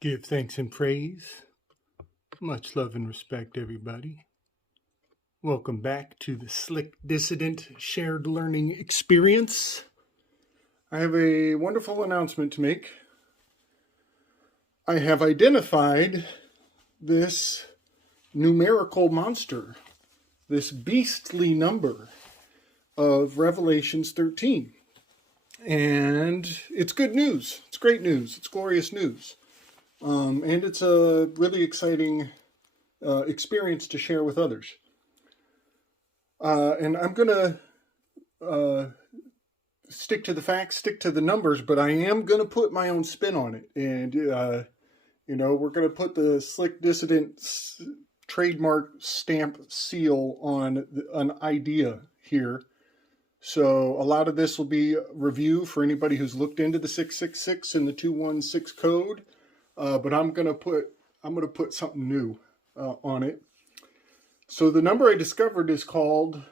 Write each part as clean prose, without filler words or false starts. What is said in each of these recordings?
Give thanks and praise. Much love and respect, everybody. Welcome back to the Slick Dissident Shared Learning Experience. I have a wonderful announcement to make. I have identified this numerical monster, this beastly number of Revelations 13. And it's good news. It's great news. It's glorious news. And it's a really exciting experience to share with others. And I'm going to stick to the facts, stick to the numbers, but I am going to put my own spin on it. And, we're going to put the Slick Dissident trademark stamp seal on an idea here. So a lot of this will be review for anybody who's looked into the 666 and the 216 code. But I'm gonna put something new on it. So the number I discovered is called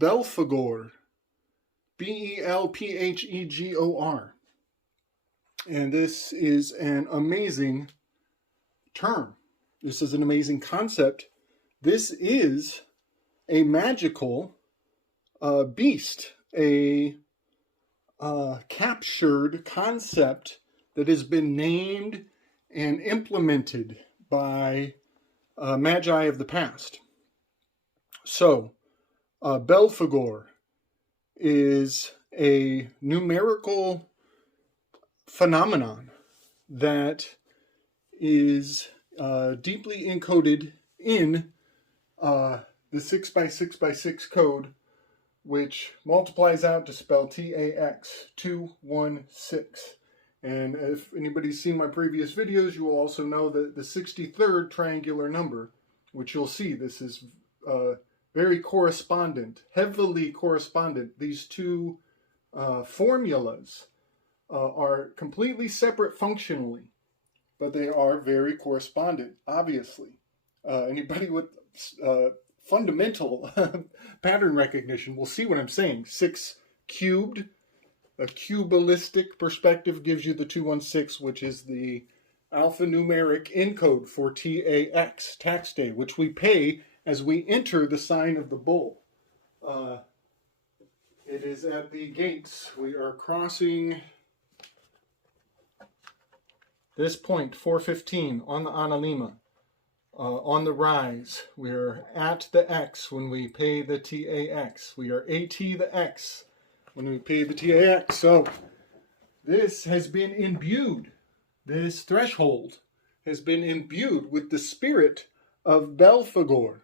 Belphegor, B.elphegor, and this is an amazing term. This is an amazing concept. This is a magical beast, a captured concept that has been named and implemented by magi of the past. So, Belphegor is a numerical phenomenon that is deeply encoded in the 6x6x6 code, which multiplies out to spell T-A-X, 216. And if anybody's seen my previous videos, you will also know that the 63rd triangular number, which you'll see, this is very correspondent, heavily correspondent. These two formulas are completely separate functionally, but they are very correspondent, obviously. Anybody with fundamental pattern recognition will see what I'm saying. 6 cubed, a cubalistic perspective gives you the 216, which is the alphanumeric encode for TAX, tax day, which we pay as we enter the sign of the bull. It is at the gates. We are crossing this point, 415, on the Analima. On the rise, we are at the X when we pay the TAX. We are AT the X when we pay the TAX. So this has been imbued, this threshold has been imbued with the spirit of Belphegor.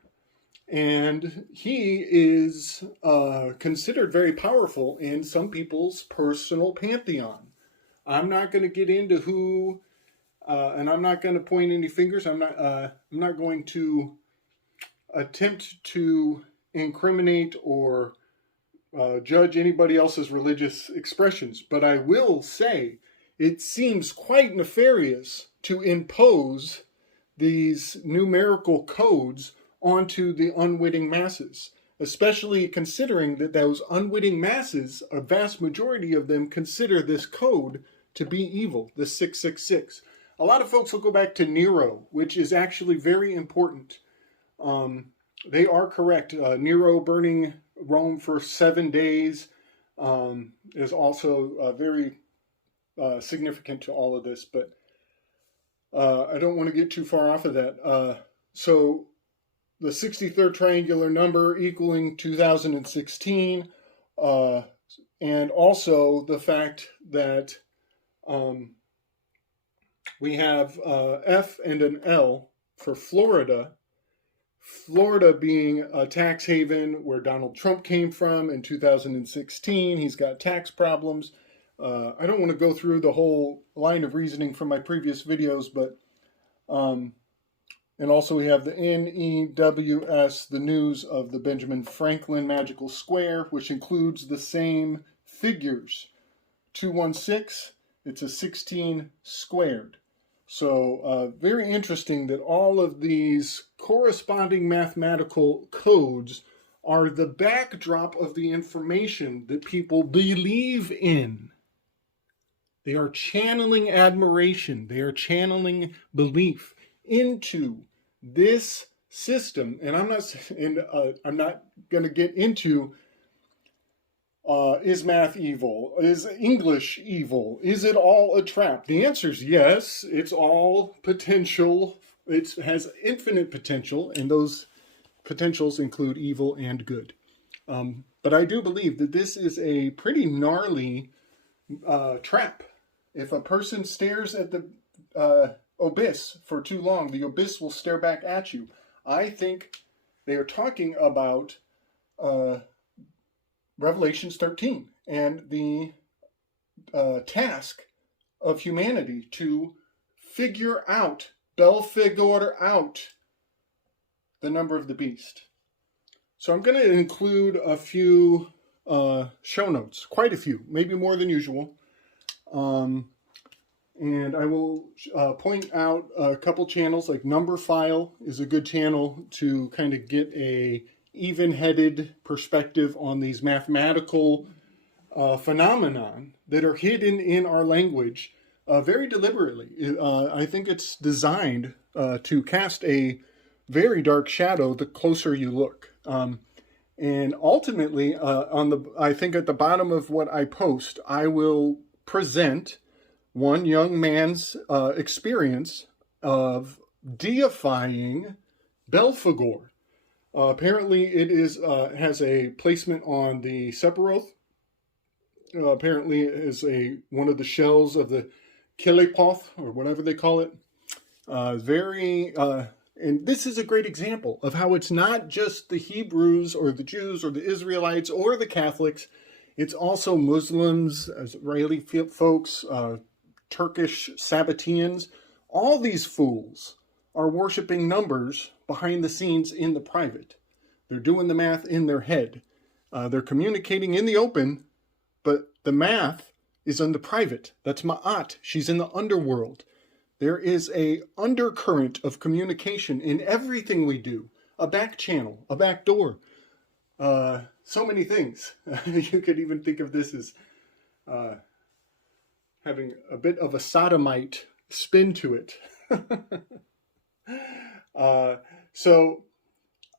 And he is considered very powerful in some people's personal pantheon. I'm not going to get into who... and I'm not going to point any fingers. I'm not going to attempt to incriminate or judge anybody else's religious expressions. But I will say it seems quite nefarious to impose these numerical codes onto the unwitting masses, especially considering that those unwitting masses, a vast majority of them, consider this code to be evil, the 666. A lot of folks will go back to Nero, which is actually very important. They are correct. Nero burning Rome for 7 days is also very significant to all of this, but I don't want to get too far off of that. So the 63rd triangular number equaling 2016, and also the fact that we have F and an L for Florida. Florida being a tax haven where Donald Trump came from in 2016. He's got tax problems. I don't want to go through the whole line of reasoning from my previous videos, but and also we have the NEWS, the news of the Benjamin Franklin Magical Square, which includes the same figures. 216, it's a 16 squared. So very interesting that all of these corresponding mathematical codes are the backdrop of the information that people believe in. They are channeling admiration. They are channeling belief into this system. And I'm not going to get into is math evil? Is English evil? Is it all a trap? The answer is yes. It's all potential. It has infinite potential, and those potentials include evil and good. But I do believe that this is a pretty gnarly trap. If a person stares at the abyss for too long, the abyss will stare back at you. I think they are talking about Revelations 13 and the task of humanity to figure out, Belphegor out, the number of the beast. So I'm going to include a few show notes, quite a few, maybe more than usual. And I will point out a couple channels, like Numberphile is a good channel to kind of get a even-headed perspective on these mathematical phenomenon that are hidden in our language very deliberately. I think it's designed to cast a very dark shadow the closer you look. And ultimately, I think at the bottom of what I post, I will present one young man's experience of deifying Belphegor. Apparently, it has a placement on the Sephiroth. Apparently, it is one of the shells of the Kilipoth, or whatever they call it. And this is a great example of how it's not just the Hebrews or the Jews or the Israelites or the Catholics. It's also Muslims, Israeli folks, Turkish Sabbateans. All these fools are worshiping numbers behind the scenes in the private. They're doing the math in their head. They're communicating in the open, but the math is in the private. That's Ma'at. She's in the underworld. There is a undercurrent of communication in everything we do. A back channel, a back door. So many things. You could even think of this as having a bit of a sodomite spin to it. So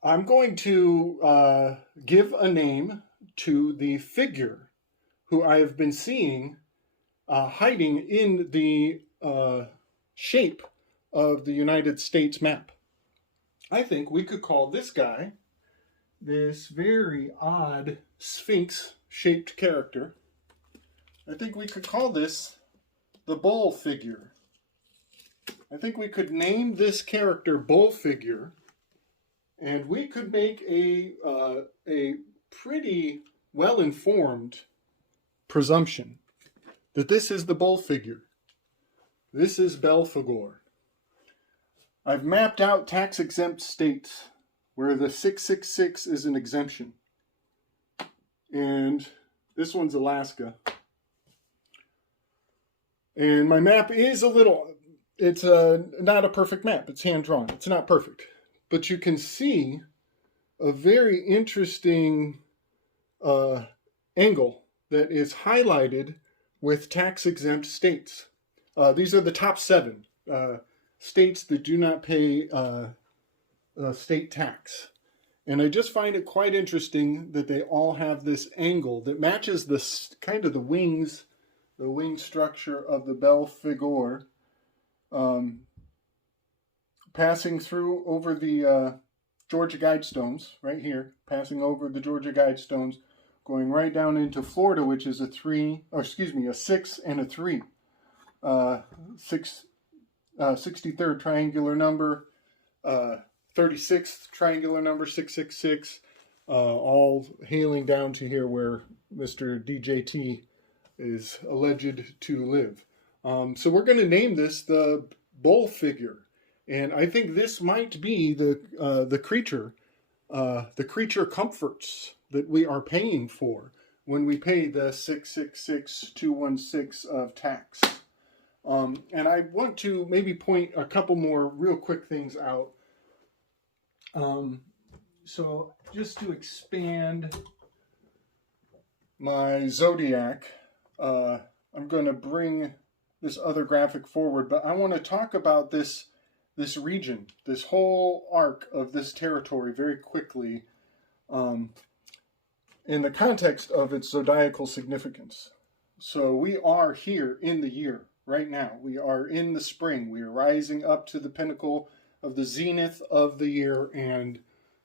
I'm going to give a name to the figure who I have been seeing hiding in the shape of the United States map. I think we could call this guy, this very odd Sphinx-shaped character, I think we could call this the bull figure. I think we could name this character Belphegor, and we could make a pretty well-informed presumption that this is the bull figure. This is Belphegor. I've mapped out tax-exempt states where the 666 is an exemption. And this one's Alaska. And my map is it's not a perfect map. It's hand-drawn. It's not perfect. But you can see a very interesting angle that is highlighted with tax-exempt states. These are the top 7 states that do not pay state tax. And I just find it quite interesting that they all have this angle that matches the wing structure of the Belphegor, passing through over the Georgia Guidestones, right here, passing over the Georgia Guidestones, going right down into Florida, which is a 6 and a 3. 63rd triangular number, 36th triangular number, 666, all hailing down to here where Mr. DJT is alleged to live. So we're going to name this the bull figure, and I think this might be the creature comforts that we are paying for when we pay the 666,216 of tax. And I want to maybe point a couple more real quick things out. So just to expand my zodiac I'm going to bring this other graphic forward, but I want to talk about this region, this whole arc of this territory very quickly in the context of its zodiacal significance. So we are here in the year right now. We are in the spring. We are rising up to the pinnacle of the zenith of the year and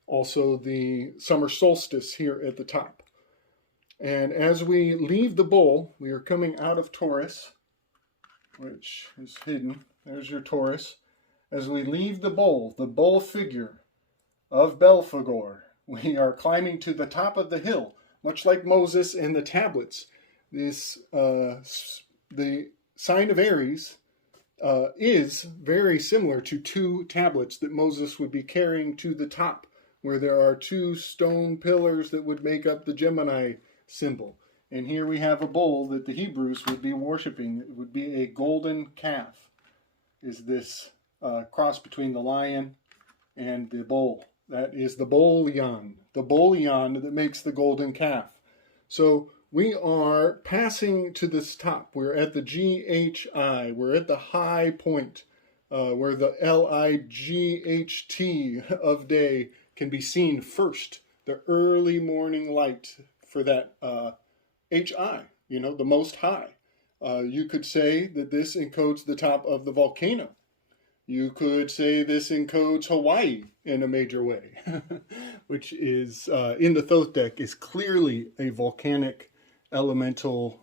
also the summer solstice here at the top. And as we leave the bull, we are coming out of Taurus, which is hidden. There's your Taurus. As we leave the bull figure of Belphegor, we are climbing to the top of the hill, much like Moses and the tablets. This the sign of Aries is very similar to two tablets that Moses would be carrying to the top, where there are two stone pillars that would make up the Gemini symbol. And here we have a bull that the Hebrews would be worshiping. It would be a golden calf. Is this cross between the lion and the bull? That is the bullion that makes the golden calf. So we are passing to this top. We're at the GHI. We're at the high point where the LIGHT of day can be seen first. The early morning light for that HI, the most high. You could say that this encodes the top of the volcano. You could say this encodes Hawaii in a major way, which is, in the Thoth deck, is clearly a volcanic elemental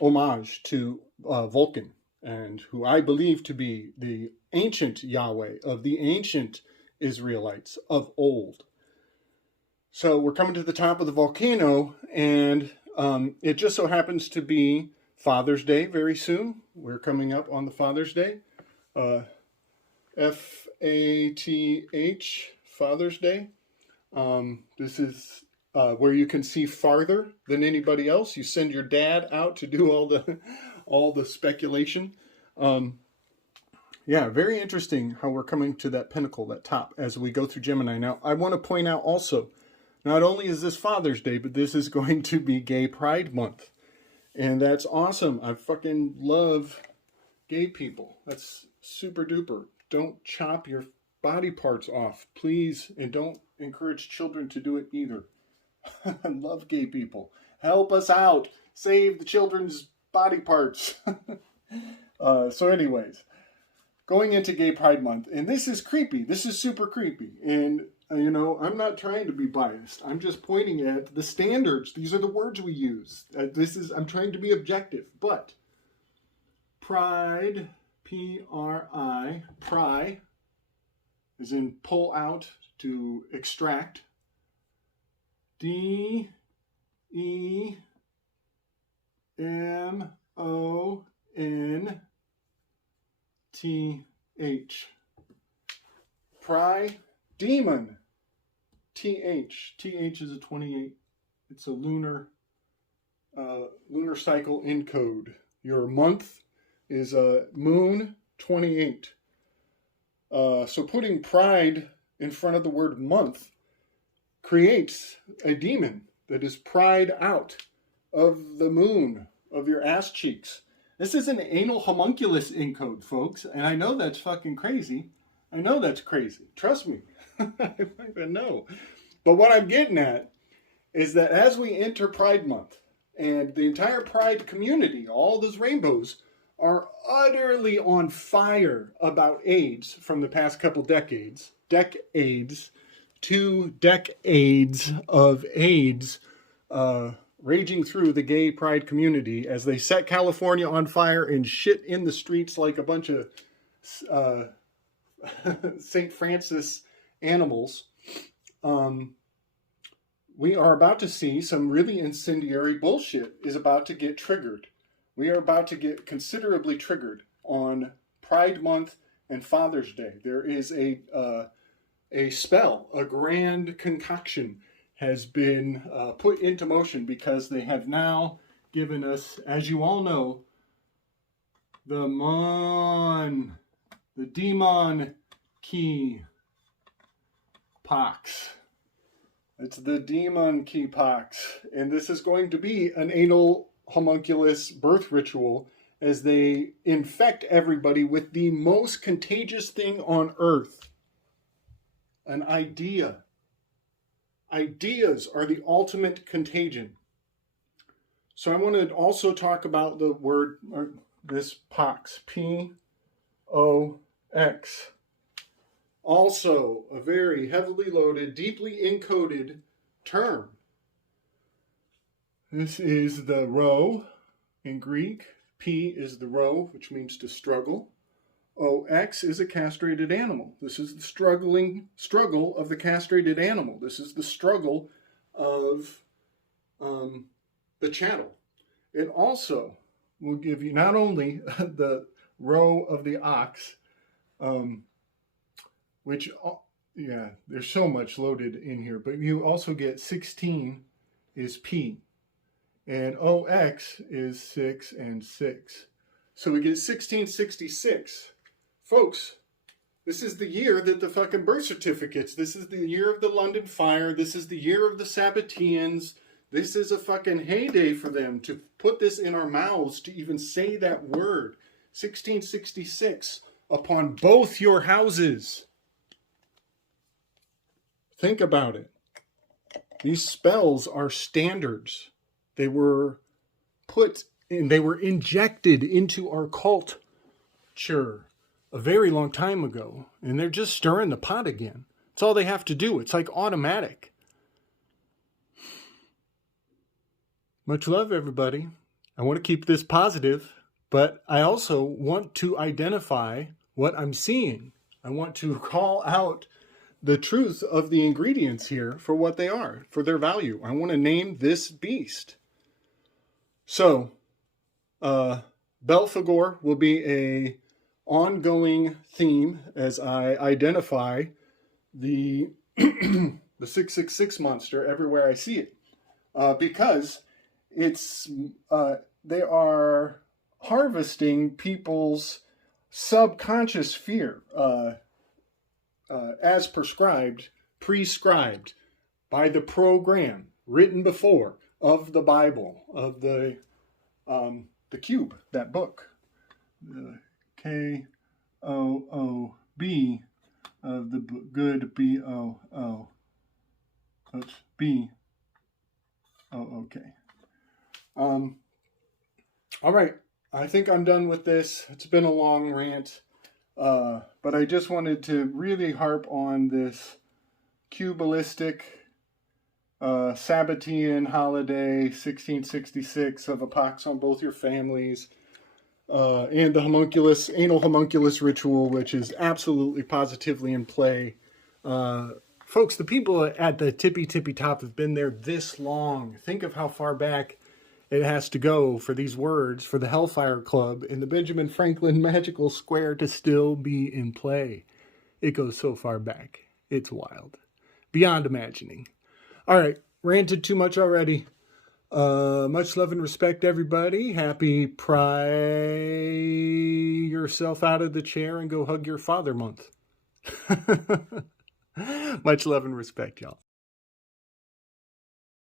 homage to Vulcan, and who I believe to be the ancient Yahweh of the ancient Israelites of old. So we're coming to the top of the volcano, and it just so happens to be Father's Day very soon. We're coming up on the Father's Day. FATH, Father's Day. This is where you can see farther than anybody else. You send your dad out to do all the speculation. Yeah, very interesting how we're coming to that pinnacle, that top, as we go through Gemini. Now, I want to point out also, not only is this Father's Day, but this is going to be Gay Pride Month. And that's awesome. I fucking love gay people. That's super duper. Don't chop your body parts off, please. And don't encourage children to do it either. I love gay people. Help us out. Save the children's body parts. So anyways, going into Gay Pride Month. And this is creepy. This is super creepy. And I'm not trying to be biased. I'm just pointing at the standards. These are the words we use. I'm trying to be objective. But pride, P-R-I, pry, as in pull out, to extract. D-E-M-O-N-T-H. Pry, demon. TH. TH is a 28. It's a lunar cycle encode. Your month is moon 28. So putting pride in front of the word month creates a demon that is pried out of the moon of your ass cheeks. This is an anal homunculus encode, folks. And I know that's fucking crazy. I know that's crazy. Trust me. I know. But what I'm getting at is that as we enter Pride Month, and the entire Pride community, all those rainbows, are utterly on fire about AIDS from the past couple decades. 2 decades of AIDS raging through the gay pride community as they set California on fire and shit in the streets like a bunch of St. Francis animals. We are about to see some really incendiary bullshit is about to get triggered. We are about to get considerably triggered on Pride Month and Father's Day. There is a spell, a grand concoction has been put into motion because they have now given us, as you all know, the demon key P.O.X. It's the demon key P.O.X. And this is going to be an anal homunculus birth ritual as they infect everybody with the most contagious thing on earth, an idea. Ideas are the ultimate contagion. So I want to also talk about the word, this P.O.X, P.O.X. Also a very heavily loaded, deeply encoded term. This is the rho in Greek. P is the rho, which means to struggle. O.X is a castrated animal. This is the struggle of the castrated animal. This is the struggle of the chattel. It also will give you not only the rho of the ox, which, yeah, there's so much loaded in here, but you also get 16 is P, and O.X is 6 and 6. So we get 1666. Folks, this is the year that the fucking birth certificates, this is the year of the London Fire, this is the year of the Sabbateans. This is a fucking heyday for them to put this in our mouths, to even say that word. 1666 upon both your houses. Think about it. These spells are standards. They were put in, they were injected into our culture a very long time ago, and they're just stirring the pot again. That's all they have to do. It's like automatic. Much love, everybody. I want to keep this positive, but I also want to identify what I'm seeing. I want to call out the truth of the ingredients here for what they are, for their value. I want to name this beast. So, Belphegor will be a ongoing theme as I identify the the 666 monster everywhere I see it, because it's they are harvesting people's subconscious fear as prescribed by the program written before of the Bible, of the Cube, that book, the K-O-O-B of the good B-O-O. Oops, B-O-O-K. All right, I think I'm done with this. It's been a long rant, but I just wanted to really harp on this Cubalistic Sabbatean holiday, 1666, of a pox on both your families, and the anal homunculus ritual, which is absolutely positively in play. Folks, the people at the tippy top have been there this long. Think of how far back it has to go for these words, for the Hellfire Club and the Benjamin Franklin Magical Square to still be in play. It goes so far back. It's wild. Beyond imagining. All right, ranted too much already. Much love and respect, everybody. Happy pry yourself out of the chair and go hug your father month. Much love and respect, y'all.